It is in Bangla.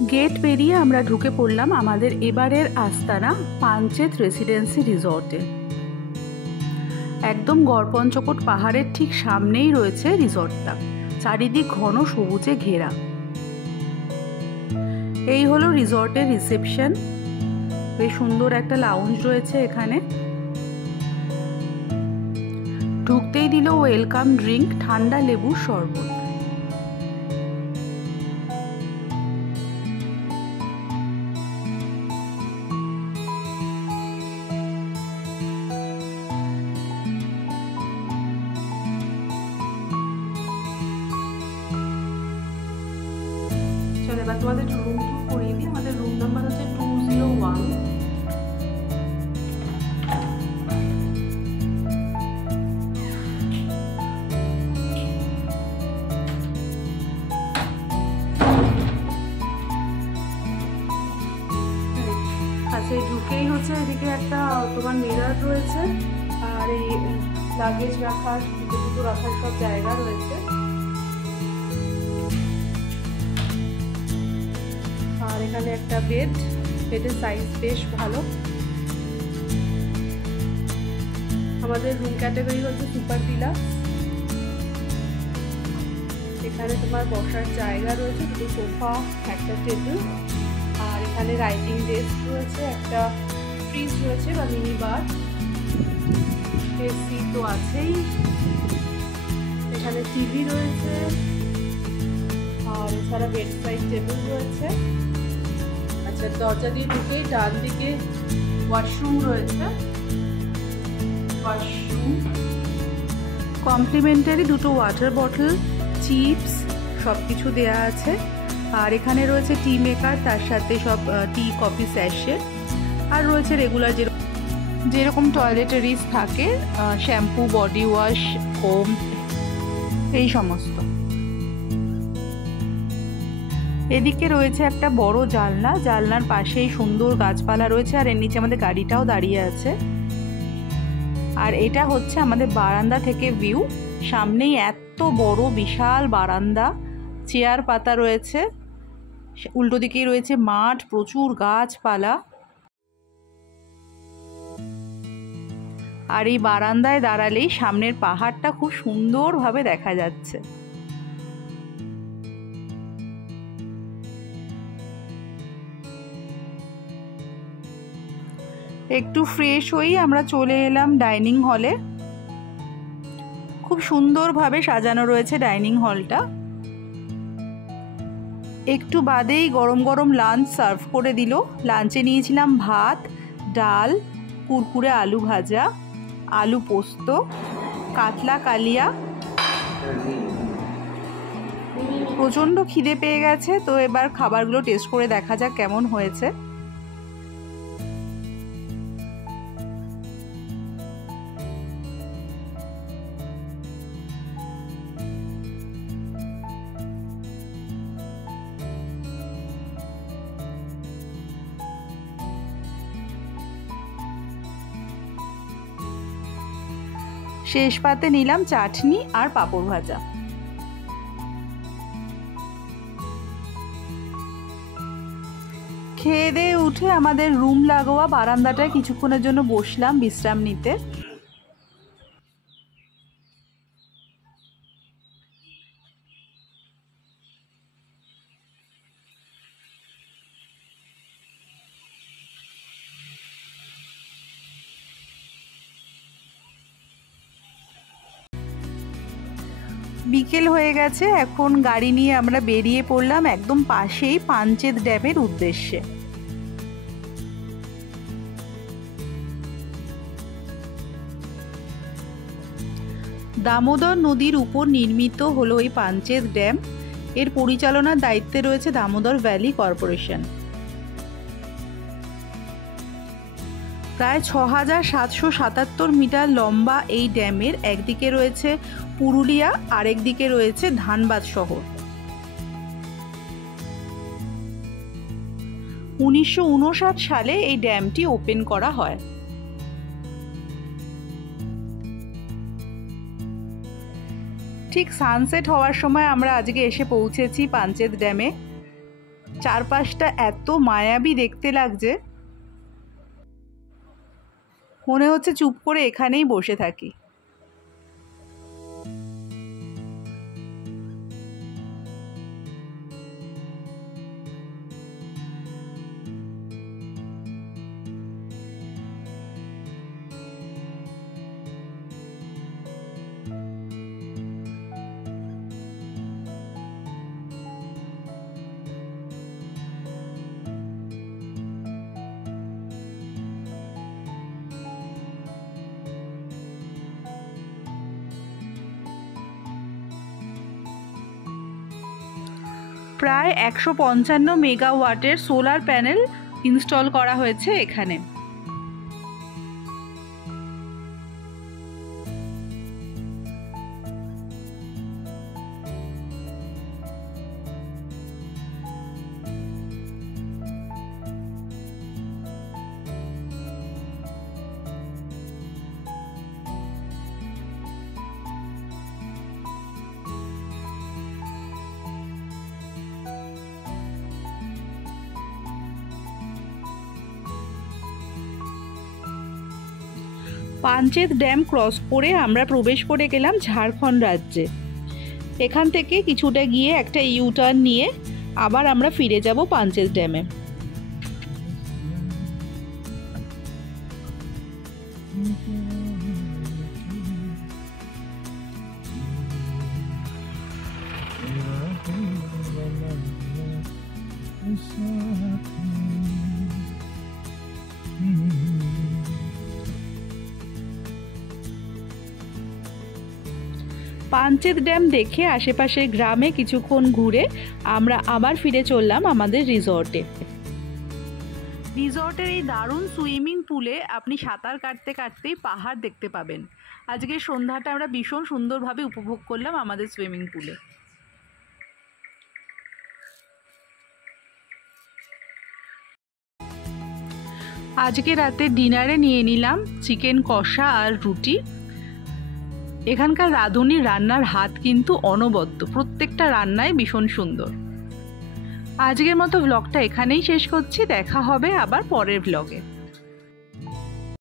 गेट पेरिए आमरा ढुके पड़लाम आमादेर एबारेर आस्ताना पांचेत रेसिडेंसि रिसर्टे। एकदम गड़पंचकोट पहाड़ेर ठीक सामनेई रयेछे रिसर्टटा, चारिदिक घन सबुजे घेरा। এই হলো রিসর্টের রিসেপশন। বেশ সুন্দর একটা লাউঞ্জ রয়েছে এখানে। ঢুকতেই দিল ওয়েলকাম ড্রিঙ্ক, ঠান্ডা লেবুর শরবত। চলো এবার তোমাদের রুম টুর করিয়ে দিই। আমাদের রুম নাম্বার হচ্ছে 201। আচ্ছা, ঢুকেই হচ্ছে এদিকে একটা তোমার মিরর রয়েছে, আর এই লাগেজ রাখার, জুতো রাখার সব জায়গা রয়েছে। আর এখানে একটা বেড, বেডের সাইজ বেশ ভালো। আমাদের রুম ক্যাটাগরি হচ্ছে সুপার ডিলাক্স। এখানে তোমার বসার জায়গা রয়েছে, দুটো সোফা, একটা টেবিল, আর এখানে রাইটিং ডেস্ক রয়েছে, একটা ফ্রিজ রয়েছে বা মিনি বার, এসি তো আছেই, এখানে টিভি রয়েছে, আর এছাড়া বেড সাইড টেবিল রয়েছে। আচ্ছা, দরজা দিয়ে ঢুকেই ডান দিকে ওয়াশরুম রয়েছে। ওয়াশরুম কমপ্লিমেন্টারি দুটো ওয়াটার বটল, চিপস সব কিছু দেওয়া আছে। আর এখানে রয়েছে টি মেকার, তার সাথে সব টি কফি স্যাশে, আর রয়েছে রেগুলার যেরকম টয়লেটারিজ থাকে, শ্যাম্পু, বডি ওয়াশ, ফোম, এই সমস্ত। এদিকে রয়েছে একটা বড় জানলা, জানলার পাশেই সুন্দর গাছপালা রয়েছে, আর এর নিচে আমাদের গাড়িটাও দাঁড়িয়ে আছে। আর এটা হচ্ছে আমাদের বারান্দা থেকে ভিউ। সামনেই এত বড় বিশাল বারান্দা, চেয়ার পাতা রয়েছে, উল্টো দিকেই রয়েছে মাঠ, প্রচুর গাছপালা। আর এই বারান্দায় দাঁড়ালেই সামনের পাহাড়টা খুব সুন্দরভাবে দেখা যাচ্ছে। একটু ফ্রেশ হই আমরা চলে এলাম ডাইনিং হলে। খুব সুন্দরভাবে সাজানো রয়েছে ডাইনিং হলটা। একটু বাদেই গরম গরম লাঞ্চ সার্ভ করে দিল। লাঞ্চে নিয়েছিলাম ভাত, ডাল, কুরকুরে আলু ভাজা, আলু পোস্ত, কাতলা কালিয়া। প্রচণ্ড খিদে পেয়ে গেছে, তো এবার খাবারগুলো টেস্ট করে দেখা যাক কেমন হয়েছে। শেষ পাতে নিলাম চাটনি আর পাঁপড় ভাজা। খেয়ে দিয়ে উঠে আমাদের রুম লাগোয়া বারান্দাটায় কিছুক্ষণের জন্য বসলাম বিশ্রাম নিতে। বিকেল হয়ে গেছে, এখন গাড়ি নিয়ে আমরা বেরিয়ে পড়লাম একদম পাশেই পাঞ্চেত ড্যামের উদ্দেশ্যে। দামোদর নদীর উপর নির্মিত হলো এই পাঞ্চেত ড্যাম। এর পরিচালনার দায়িত্বে রয়েছে দামোদর ভ্যালি কর্পোরেশন। প্রায় ৬৭৭৭ মিটার লম্বা এই ড্যামের একদিকে রয়েছে পুরুলিয়া, আরেক দিকে রয়েছে ধানবাদ শহর। ১৯৫৯ সালে এই ড্যামটি ওপেন করা হয়। ঠিক সানসেট হওয়ার সময় আমরা আজকে এসে পৌঁছেছি পাঞ্চেত ড্যামে। চারপাশটা এত মায়াবী দেখতে লাগছে, মনে হচ্ছে চুপ করে এখানেই বসে থাকি। প্রায় 155 মেগাওয়াটের সোলার প্যানেল ইনস্টল করা হয়েছে এখানে। পাঞ্চেত ড্যাম ক্রস করে আমরা প্রবেশ করে গেলাম ঝাড়খণ্ড রাজ্যে। এখান থেকে কিছুটা গিয়ে একটা ইউটার্ন নিয়ে আবার আমরা ফিরে যাব পাঞ্চেত ড্যামে। পাঞ্চেত ড্যাম দেখে আশেপাশের গ্রামে কিছুক্ষণ ঘুরে আমরা আবার ফিরে চললাম আমাদের রিসর্টে। রিসর্টের এই দারুণ সুইমিং পুলে আপনি সাঁতার কাটতে কাটতেই পাহাড় দেখতে পাবেন। আজকে সন্ধ্যাটা আমরা ভীষণ সুন্দরভাবে উপভোগ করলাম আমাদের সুইমিং পুলে। আজকে রাতে ডিনারে নিয়ে নিলাম চিকেন কষা আর রুটি। এখানকার রাঁধুনির রান্নার হাত কিন্তু অনবদ্য, প্রত্যেকটা রান্নাই ভীষণ সুন্দর। আজকের মতো ব্লগটা এখানেই শেষ করছি, দেখা হবে আবার পরের ব্লগে।